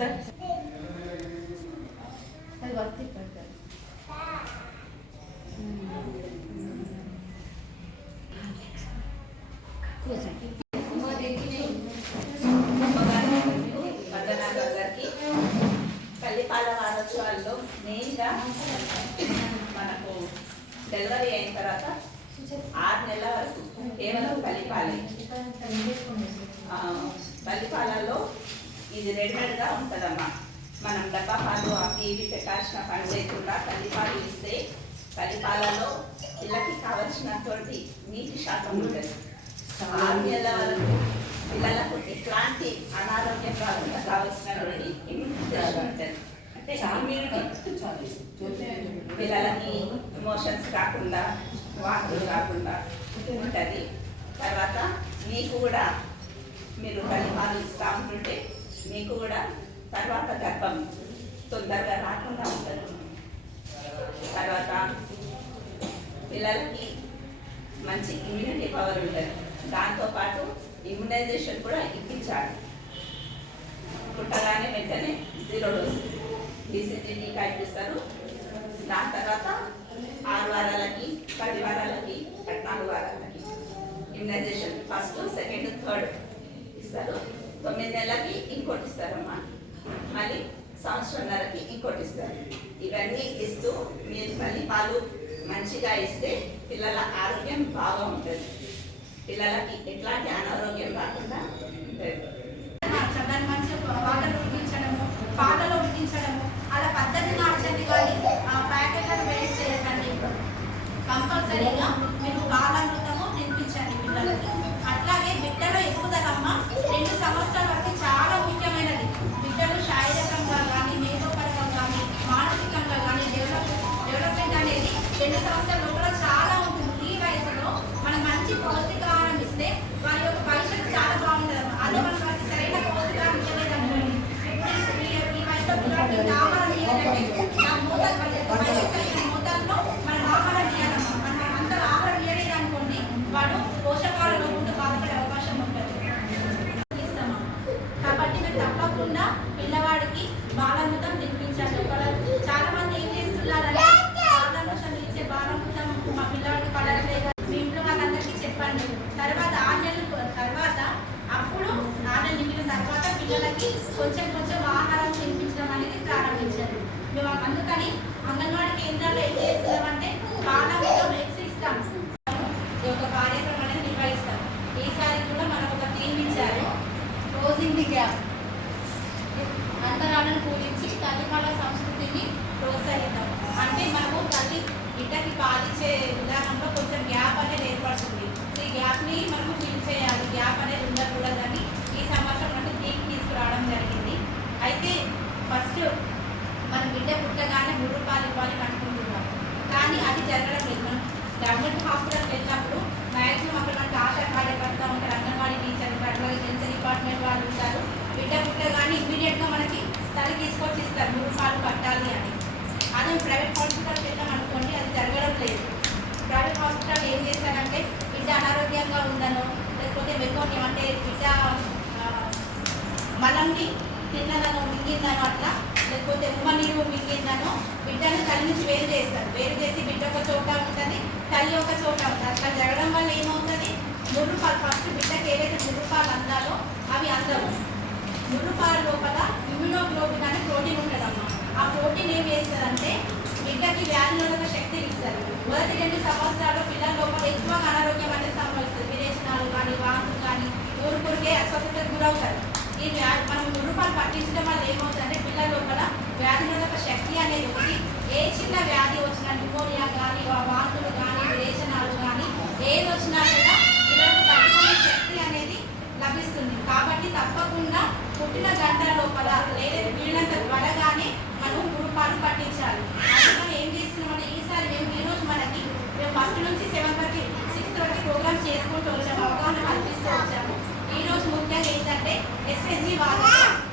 that. I it. ఇది ఉంటుందమ్మా. మనం డబ్బా పాలు అవి ఇవి పెట్టాల్సిన పని లేకుండా తల్లిపాలు ఇస్తే తల్లిపాలలో పిల్లకి కావలసినటువంటి నీటి శాతం ఉంటుంది. ఆరు నెలల వరకు పిల్లలకు ఎట్లాంటి అనారోగ్యం కాకుండా కావలసినటువంటి ఇమ్యూనిటేషన్ ఉంటుంది. అంటే ఇమ్యూనిటీ పిల్లలకి ఎమోషన్స్ కాకుండా వాంతులు కాకుండా ఉంటుంది. తర్వాత మీకు కూడా మీరు తల్లి పాలు ఇస్తూ ఉంటుంటే మీకు కూడా తర్వాత గర్భం తొందరగా రాకుండా ఉంటుంది. తర్వాత పిల్లలకి మంచి ఇమ్యూనిటీ పవర్ ఉంటుంది. దాంతోపాటు ఇమ్యునైజేషన్ కూడా ఇప్పించాలి. పుట్టగానే వెంటనే జీరో డోస్ బీసీజీ టీకా ఇప్పిస్తారు దాని తర్వాత ఆరు వారాలకి పది వారాలకి పద్నాలుగు వారాలకి ఇమ్యునైజేషన్ ఫస్ట్ సెకండ్ థర్డ్ ఇస్తారు. తొమ్మిది నెలలకి ఇంకోటి ఇస్తారమ్మా మళ్ళీ సంవత్సరంన్నరకి ఇంకోటి ఇస్తారు ఇవన్నీ ఇస్తూ మీరు మళ్ళీ పాలు మంచిగా ఇస్తే పిల్లల ఆరోగ్యం బాగా ఉంటుంది. పిల్లలకి ఎట్లాంటి అనారోగ్యం రాకుండా ఉంటుంది. మంచిగా వాటర్ ఉడికించడము పాలలో ఉడికించడము అలా పద్ధతి మార్చండి కానీ ఆ ప్యాకెట్లను వేస్ట్ చేయకండి. కంపల్సరీగా మీకు బాగా ఎదుగుదలమ్మ రెండు సంవత్సరాల వరకు చాలా ముఖ్యమైనది బిడ్డలు శారీరకంగా కానీ మేధోపరంగా కానీ మానసికంగా కానీ డెవలప్ డెవలప్మెంట్ అనేది రెండు సంవత్సరాల లోపల చాలా ఉంటుంది ఈ వయసులో మనం మంచి పౌష్టికాహారం ఇస్తే వారి యొక్క భవిష్యత్తు చాలా బాగుంటుంది అదే మనం వారికి సరైన పౌష్టికాహారం ఇవ్వలేదు అనుకోండి ఇప్పుడు ఈ- ఈ వయసులో పిల్లలకి ఆహారం ఇవ్వాలంటే ఆ మోతాదు వాళ్ళ వయసు కలిగిన మోతాదులో మనం ఆహారం ఇవ్వాలమ్మా మనం అంత ఆహారం ఇవ్వలేదు అనుకోండి వాడు పోషకాల లోపంతో బాధపడే అవకాశం ఉంటుంది ఇస్తామా కాబట్టి మీరు తప్పకుండా పిల్లవాడికి బాలామృతం తినిపించాలి ఒకవేళ చాలా మంది ఏం చేస్తున్నారంటే బాలామృతం ఇచ్చే బాలామృతం మా పిల్లవాడికి పడట్లేదు మీ ఇంట్లో వాళ్ళందరికీ చెప్పండి తర్వాత ఆరు నెలలు తర్వాత అప్పుడు ఆరు నెలలు నిండిన తర్వాత పిల్లలకి కొంచెం కొంచెం ఆహారం తినిపించడం అనేది ప్రారంభించారు మేము అందుకని అంగన్వాడీ కేంద్రాల్లో ఏం చేస్తున్నామంటే బాలామృతం ఎక్స్ ఇస్తాం ఈ యొక్క కార్యక్రమం అనేది నిర్వహిస్తాం ఈసారి కూడా మనకు ఒక థీమ్ ఇచ్చారు అంతరాలను పూజించి తల్లిపాల సంస్కృతిని ప్రోత్సహిద్దాం. అంటే మనము తల్లి బిడ్డకి పాలిచ్చే విధానంలో కొంచెం గ్యాప్ అనేది ఏర్పడుతుంది. ఈ గ్యాప్ని మనము ఫిల్ చేయాలి. గ్యాప్ అనేది ఉండకూడదని ఈ సంవత్సరం మనకు థీమ్ తీసుకురావడం జరిగింది. అయితే ఫస్ట్ మన బిడ్డ పుట్టగానే మూడు రూపాయలు ఇవ్వాలి అనుకుంటున్నాం. కానీ అది జరగడం లేదు. మనం గవర్నమెంట్ హాస్పిటల్కి వెళ్ళినప్పుడు మ్యాక్సిమం అక్కడ మనకి ఆశా కార్యకర్త ఉంటారు. అంగన్వాడీ టీచర్ ఉంటారు అట్లాగే హెల్త్ డిపార్ట్మెంట్ వాళ్ళు ఉంటారు. బిడ్డ పుట్టగానే ఇమీడియట్గా మనకి తల్లి తీసుకొచ్చి ఇస్తారు మూడు సార్లు పట్టాలి అని. అదే ప్రైవేట్ హాస్పిటల్కి వెళ్ళాం అనుకోండి అది జరగడం లేదు. ప్రైవేట్ హాస్పిటల్ ఏం చేశారంటే బిడ్డ అనారోగ్యంగా ఉందనో లేకపోతే మెకోని అంటే బిడ్డ ఆ, తిన్నదనో మింగిందనో అట్లా లేకపోతే ఉమ్మ నీరు మింగిందనో బిడ్డను తల్లి నుంచి వేరు చేస్తారు. వేరు చేసి బిడ్డ ఒక చోట ఉంటుంది తల్లి ఒక చోట ఉంటుంది. అట్లా జరగడం వల్ల ఏమవుతుంది? మురుపాలు ఫస్ట్ బిడ్డకి ఏవైతే ముర్రుపాలు అందాలో అవి అందవు ముర్రుపాలు లోపల ఇమ్యునోగ్లోబిన్ కానీ ప్రోటీన్ ఉంటుందమ్మా ఆ ప్రోటీన్ ఏం చేస్తుందంటే బిడ్డకి వ్యాధి నిరోధక శక్తి ఇస్తారు మొదటి రెండు సంవత్సరాలు పిల్లల లోపల ఎక్కువగా అనారోగ్యం అనేది సంభవిస్తుంది. విరేచనాలు కానీ వాంతులు కానీ ఊరుకురికే అస్వస్థతకు గురవుతారు. ఈ వ్యాధి మనం గురుపాలు పట్టించడం వల్ల ఏమవుతుందంటే పిల్లల లోపల వ్యాధి నిరోధక శక్తి అనేది ఒకటి ఏ చిన్న వ్యాధి వచ్చినా న్యూమోనియా కానీ వాంతులు కానీ విరేచనాలు కానీ ఏది వచ్చినా కూడా పిల్లలకు తట్టుకునే శక్తి అనేది లభిస్తుంది. కాబట్టి తప్పకుండా పుట్టిన గంట లోపల లేదా వీళ్ళంత త్వరగానే మనం మురుపాలు పట్టించాలి అందుకని ఏం చేస్తున్నామంటే ఈసారి మేము ఈరోజు మనకి మేము ఫస్ట్ నుంచి సెవెంత్ వరకు సిక్స్త్ వరకు ప్రోగ్రామ్ చేసుకుంటూ వచ్చాము అవగాహన కల్పిస్తూ వచ్చాము ఈ రోజు ముఖ్యంగా ఏంటంటే ఎస్ఎస్జి వాళ్ళతో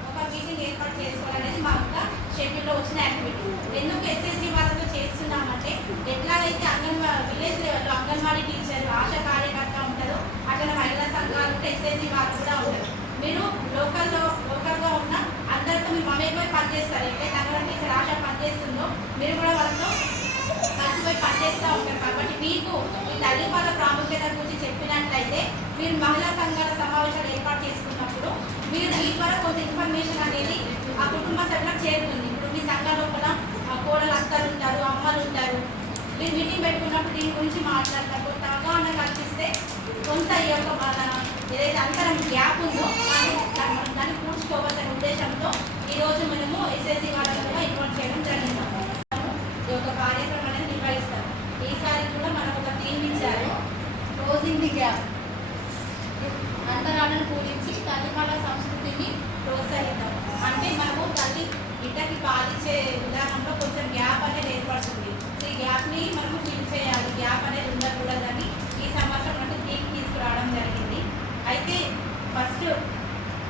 ఒక మీటింగ్ ఏర్పాటు చేసుకోవాలనేది మా యొక్క షెడ్యూల్లో వచ్చిన యాక్టివిటీ ఎందుకు ఎస్ఎస్జి వాళ్ళతో చేస్తున్నామంటే ఎట్లాగైతే అంగన్వాడీ విలేజ్ లెవెల్లో అంగన్వాడీ టీచర్ ఆశా కార్యకర్త ఉంటారో అక్కడ మహిళా సంఘాలు ఉంటే ఎస్ఎస్జి వాళ్ళు కూడా ఉంటారు. మీరు లోకల్లో లోకల్గా ఉన్న అందరితో మీరు మమేకమై పనిచేస్తారు. అయితే నగరం టీచర్ ఆశ పనిచేస్తుందో మీరు కూడా వాళ్ళతో కలిసిపోయి పనిచేస్తూ ఉంటారు. కాబట్టి మీకు ఈ తల్లిపాల ప్రాముఖ్యత గురించి చెప్పినట్లయితే మీరు మహిళా సంఘాల సమావేశాలు ఏర్పాటు చేసుకున్నప్పుడు మీరు దీని ద్వారా కొంత ఇన్ఫర్మేషన్ అనేది ఆ కుటుంబ సభ్యులకు చేరుతుంది. ఇప్పుడు మీ సంఘ లోపల కోడలు అత్తలు ఉంటారు అమ్మలు ఉంటారు. మీరు మీటింగ్ పెట్టుకున్నప్పుడు దీని గురించి మాట్లాడతారు కొంత అవగాహన కల్పిస్తే కొంత ఈ యొక్క మన ఏదైతే అంతరం గ్యాప్ ఉందో దాన్ని దాన్ని- పూడ్చుకోవాలనే ఉద్దేశంతో ఈరోజు మనము ఎస్ఎస్సి వాళ్ళ కూడా ఇన్వాల్వ్ చేయడం జరిగింది. ఈ యొక్క కార్యక్రమాన్ని నిర్వహిస్తాం ఈసారి కూడా మనకు ఒక థీమ్ ఇచ్చారు. క్లోజింగ్ ది గ్యాప్ అంతరాలను పూజించి తల్లిపాల సంస్కృతిని ప్రోత్సహిద్దాం. అంటే మనము తల్లి బిడ్డకి పాలిచ్చే విధానంలో కొంచెం గ్యాప్ అనేది ఏర్పడుతుంది. సో ఈ గ్యాప్ని మనము ఫిల్ చేయాలి. గ్యాప్ అనేది ఉండకూడదని ఈ సంవత్సరం మనకు థీమ్ తీసుకురావడం జరిగింది. అయితే ఫస్ట్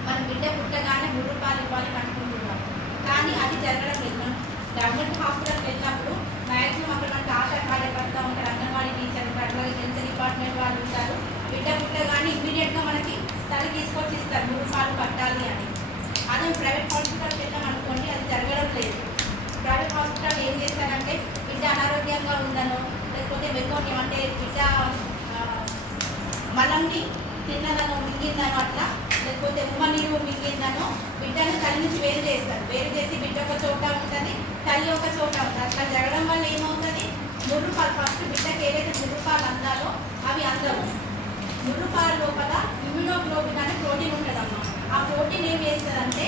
మన బిడ్డ పుట్టగానే మూడు రూపాయలు ఇవ్వాలని అనుకుంటున్నాం. కానీ అది జరగడం లేదు. మనం గవర్నమెంట్ హాస్పిటల్కి వెళ్ళినప్పుడు మ్యాక్సిమం అక్కడ మనకి ఆశా కార్యకర్త ఉంటారు అంగన్వాడీ టీచర్ ఉంటారు అట్లాగే హెల్త్ డిపార్ట్మెంట్ వాళ్ళు ఉంటారు బిడ్డ పుట్టగానే ఇమ్మీడియట్గా మనకి తల్లి తీసుకొచ్చి ఇస్తారు మూడు రూపాయలు కట్టాలి అని అదే ప్రైవేట్ హాస్పిటల్కి వెళ్ళాం అనుకోండి అది జరగడం లేదు ప్రైవేట్ హాస్పిటల్ ఏం చేస్తారంటే బిడ్డ అనారోగ్యంగా ఉందనో లేకపోతే వెనుకోటి అంటే బిడ్డ ఆ, మలంని తిన్నదనో మింగిందనో అట్లా లేకపోతే ఉమ్మ నీరు మింగిందనో బిడ్డను తల్లి నుంచి వేరు చేస్తారు. వేరు చేసి బిడ్డ ఒక చోట ఉంటుంది తల్లి ఒక చోట ఉంటుంది. అట్లా జరగడం వల్ల ఏమవుతుంది? ముర్రుపాలు ఫస్ట్ బిడ్డకి ఏవైతే ముర్రుపాలు అందాలో అవి అందవు. ముర్రుపాల లోపల ఇమ్యునోగ్లోబిన్ అనే ప్రోటీన్ ఉంటుందమ్మా. ఆ ప్రోటీన్ ఏం చేస్తుందంటే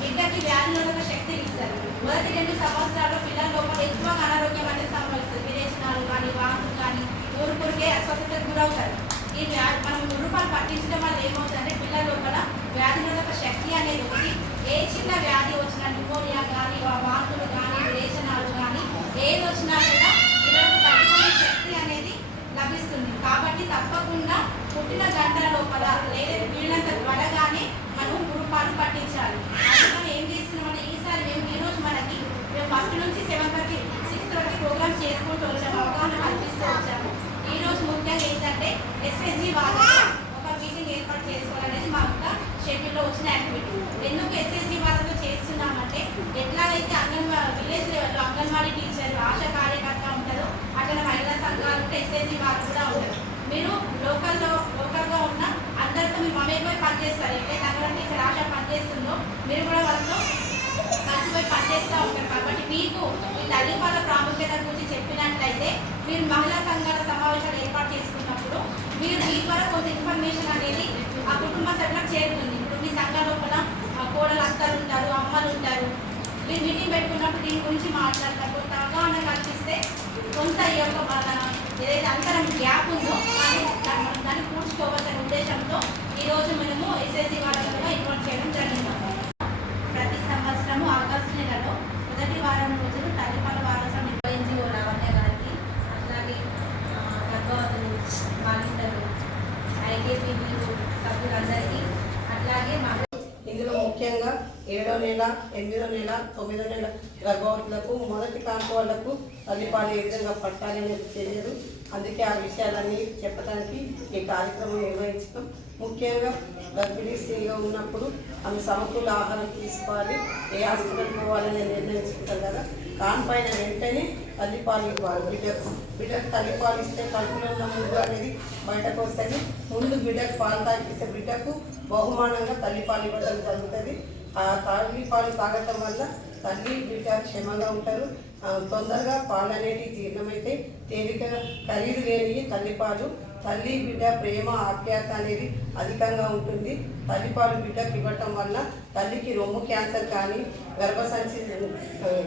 బిడ్డకి వ్యాధి ఒక శక్తి ఇస్తారు మొదటి రెండు సంవత్సరాల్లో పిల్లల లోపల ఎక్కువగా అనారోగ్యం అనేది సంభవిస్తుంది. విరేచనాలు కానీ వాంతులు కానీ ఊరుకురికే అస్వస్థతకు గురవుతారు. మనం పట్టించడం వల్ల ఏమవుతుందంటే పిల్లల లోపల వ్యాధి నిరోధక శక్తి అనేది ఒకటి ఏ చిన్న వ్యాధి వచ్చినా న్యూమోనియా కానీ వాంతులు కానీ విరేచనాలు కానీ ఏది వచ్చినా కూడా పిల్లలకు తట్టుకునే శక్తి అనేది లభిస్తుంది. కాబట్టి తప్పకుండా పుట్టిన గంటల లోపల లేదా వీళ్ళంత త్వరగానే మనం గురుపాలు పట్టించాలి. అందుకని ఏం చేస్తున్నామంటే ఈసారి మేము ఈరోజు మనకి మేము ఫస్ట్ నుంచి సెవెన్ వరకు సిక్స్త్ వరకు ప్రోగ్రామ్స్ చేసుకుంటూ వచ్చాము. అవగాహన కల్పిస్తూ వచ్చాము. ఈ రోజు ముఖ్యంగా ఏంటంటే ఎస్ఎస్జి వాళ్ళతో ఒక మీటింగ్ ఏర్పాటు చేసుకోవాలనేది మా యొక్క షెడ్యూల్లో వచ్చిన యాక్టివిటీ ఎందుకు ఎస్ఎస్జి వాళ్ళతో చేస్తున్నామంటే ఎట్లాగైతే అంగన్వాడీ విలేజ్ లెవెల్లో అంగన్వాడీ టీచర్ ఆశా కార్యకర్త ఉంటారో అక్కడ మహిళా సంఘాలు ఉంటే ఎస్ఎస్జి వాళ్ళు కూడా ఉంటారు మీరు లోకల్లో లోకల్గా ఉన్న అందరితో మీ మమేపోయి పనిచేస్తారు ఎక్కడైతే అంగన్వాడీ టీచర్ ఆశ పనిచేస్తుందో మీరు కూడా వాళ్ళతో కలిసిపోయి పనిచేస్తూ ఉంటారు. కాబట్టి మీకు ఈ తల్లిపాల ప్రాముఖ్యత గురించి చెప్పినట్లయితే మీరు మహిళా సంఘాల సమావేశాలు ఏర్పాటు చేసుకున్నప్పుడు మీరు మీ ద్వారా కొంత ఇన్ఫర్మేషన్ అనేది ఆ కుటుంబ సభ్యులకు చేరుతుంది. ఇప్పుడు మీ సంఘం లోపల కోడలు అత్తలు ఉంటారు అమ్మలు ఉంటారు. మీరు మీటింగ్ పెట్టుకున్నప్పుడు దీని గురించి మాట్లాడతారు. కొంత అవగాహన కల్పిస్తే కొంత ఈ యొక్క మన ఏదైతే అంతరం గ్యాప్ ఉందో దాన్ని దాన్ని- పూడ్చుకోవాలనే ఉద్దేశంతో ఈరోజు మనము ఎస్ఎస్సి వాళ్ళని కూడా ఇన్వైట్ చేయడం జరిగింది. ప్రతి సంవత్సరము ఆగస్టు నెలలో మొదటి వారం రోజులు తల్లిపాల వారోత్సవం ఎన్జిఓ లావణ్య గారికి అట్లాగే ఆ, గర్భవతులు బాలింతలు ఐకేపీలు సభ్యులందరికీ అట్లాగే మా ఇందులో ముఖ్యంగా ఏడో నెల ఎనిమిదో నెల తొమ్మిదో నెల గర్భవతులకు మొదటి కాంపు వాళ్ళకు తల్లిపాలు ఏ విధంగా పట్టాలి అనేది తెలియదు. అందుకే ఆ విషయాలన్నీ చెప్పడానికి ఈ కార్యక్రమం నిర్వహించడం ముఖ్యంగా గర్భిణీ స్త్రీగా ఉన్నప్పుడు ఆమె సమకూల ఆహారం తీసుకోవాలి ఏ హాస్పిటల్ పోవాలని నిర్ణయించుకుంటాం కదా. కాన్పైన వెంటనే తల్లిపాలు ఇవ్వాలి. బిడ్డకు బిడ్డకు తల్లిపాలు ఇస్తే కడుపులో ఉన్న ముందు అనేది బయటకు వస్తుంది ముందు బిడ్డకు పాలు తాగిస్తే బిడ్డకు బహుమానంగా తల్లిపాలు ఇవ్వడం జరుగుతుంది. ఆ తల్లిపాలు తాగటం వల్ల తల్లి బిడ్డ క్షేమంగా ఉంటారు. తొందరగా పాలు అనేటివి జీర్ణమైతే తేలిక ఖరీదు లేని తల్లిపాలు తల్లి బిడ్డ ప్రేమ ఆప్యాయత అనేది అధికంగా ఉంటుంది. తల్లిపాలు బిడ్డకు ఇవ్వటం వల్ల తల్లికి రొమ్ము క్యాన్సర్ కానీ గర్భసంచి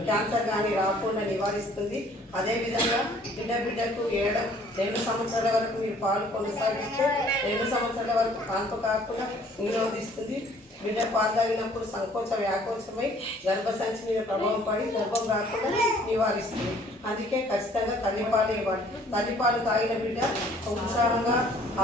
క్యాన్సర్ కానీ రాకుండా నివారిస్తుంది. అదేవిధంగా బిడ్డ బిడ్డకు ఏడ రెండు సంవత్సరాల వరకు మీరు పాలు కొనసాగిస్తే రెండు సంవత్సరాల వరకు కాన్పు కాకుండా నిరోధిస్తుంది. బిడ్డ పాలు తాగినప్పుడు సంకోచ వ్యాకోచమై గర్భసంచి మీద ప్రభావం పడి గర్భం రాకుండా నివారిస్తుంది. అందుకే ఖచ్చితంగా తల్లిపాలు ఇవ్వాలి. తల్లిపాలు తాగిన బిడ్డ ఉత్సాహంగా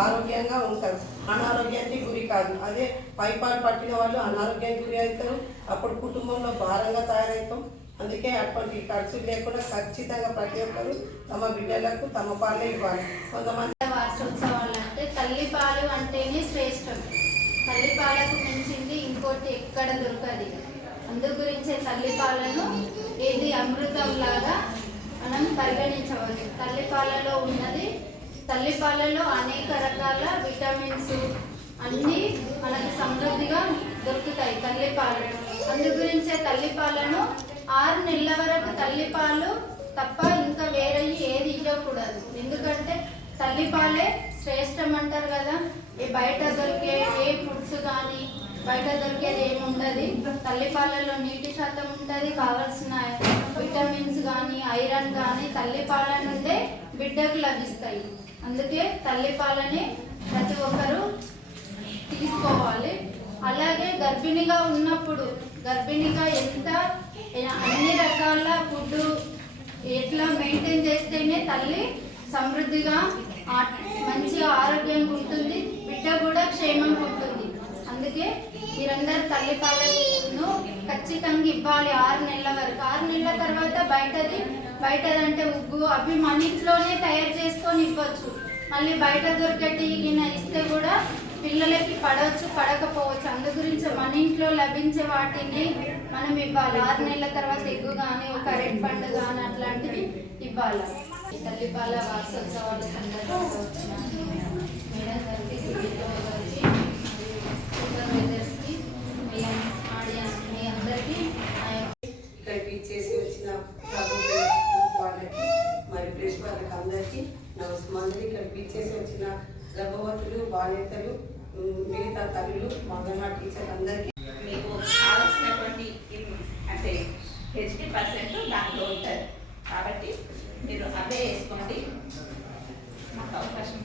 ఆరోగ్యంగా ఉంటారు. అనారోగ్యానికి గురి కాదు. అదే పైపాలు పట్టిన వాళ్ళు అనారోగ్యానికి గురి అవుతారు. అప్పుడు కుటుంబంలో భారంగా తయారవుతాం. అందుకే అటువంటి ఖర్చు లేకుండా ఖచ్చితంగా ప్రతి ఒక్కరు తమ బిడ్డలకు తమ పాలే ఇవ్వాలి. కొంతమంది వార్షోత్సవాలు అంటే తల్లి పాలు అంటేనే శ్రేష్టం తల్లిపాలకు మించింది ఇంకోటి ఎక్కడ దొరకది అందు గురించే తల్లిపాలను ఏది అమృతం లాగా మనం పరిగణించవచ్చు తల్లిపాలలో ఉన్నది తల్లిపాలలో అనేక రకాల విటమిన్స్ అన్నీ మనకి సమృద్ధిగా దొరుకుతాయి తల్లిపాలను. అందు గురించే తల్లిపాలను ఆరు నెలల వరకు తల్లిపాలు తప్ప ఇంకా వేరే ఏది ఇవ్వకూడదు. ఎందుకంటే తల్లిపాలే శ్రేష్టం అంటారు కదా. ఈ బయట దొరికే ఏ ఫుడ్స్ కానీ బయట దొరికేది ఏమి ఉండదు తల్లిపాలలో నీటి శాతం ఉంటుంది కావలసిన విటమిన్స్ కానీ ఐరన్ కానీ తల్లిపాల నుండే బిడ్డకు లభిస్తాయి. అందుకే తల్లిపాలని ప్రతి ఒక్కరూ తీసుకోవాలి. అలాగే గర్భిణిగా ఉన్నప్పుడు గర్భిణిగా ఎంత అన్ని రకాల ఫుడ్ ఎట్లా మెయింటైన్ చేస్తేనే తల్లి సమృద్ధిగా మంచిగా ఆరోగ్యం ఉంటుంది బిడ్డ కూడా క్షేమంగా ఉంటుంది అందుకే మీరందరూ తల్లిపాలను ఖచ్చితంగా ఇవ్వాలి ఆరు నెలల వరకు. ఆరు నెలల తర్వాత బయటది బయటదంటే ఉగ్గు అవి మన ఇంట్లోనే తయారు చేసుకొని ఇవ్వచ్చు. మళ్ళీ బయట దొరికేటి గిన్నె ఇస్తే కూడా పిల్లలకి పడవచ్చు పడకపోవచ్చు. అందు గురించి మన ఇంట్లో లభించే వాటిని మనం ఇవ్వాలి. ఆరు నెలల తర్వాత ఎగ్గు కానీ ఒక రెడ్ పండు కానీ అట్లాంటివి ఇవ్వాలి. తల్లిపాల వార్షోత్సవాల మేడం గారికి గారికి సూపర్వైజర్స్కి మీ ఆడియన్స్ మీ అందరికీ ఇక్కడికి ఇచ్చేసి వచ్చిన వాళ్ళకి మరి ప్రెస్ అందరికీ నమస్కారం. ఇక్కడికి ఇచ్చేసి వచ్చిన గర్భవతులు బాలింతలు మిగతా తల్లులు మంగళ టీచర్ అందరికీ మీకు కావాల్సినటువంటి ఇన్- అంటే హెచ్డి పర్సెంట్ దాంట్లో ఉంటుంది వేసుకోండి. మాకు అవకాశం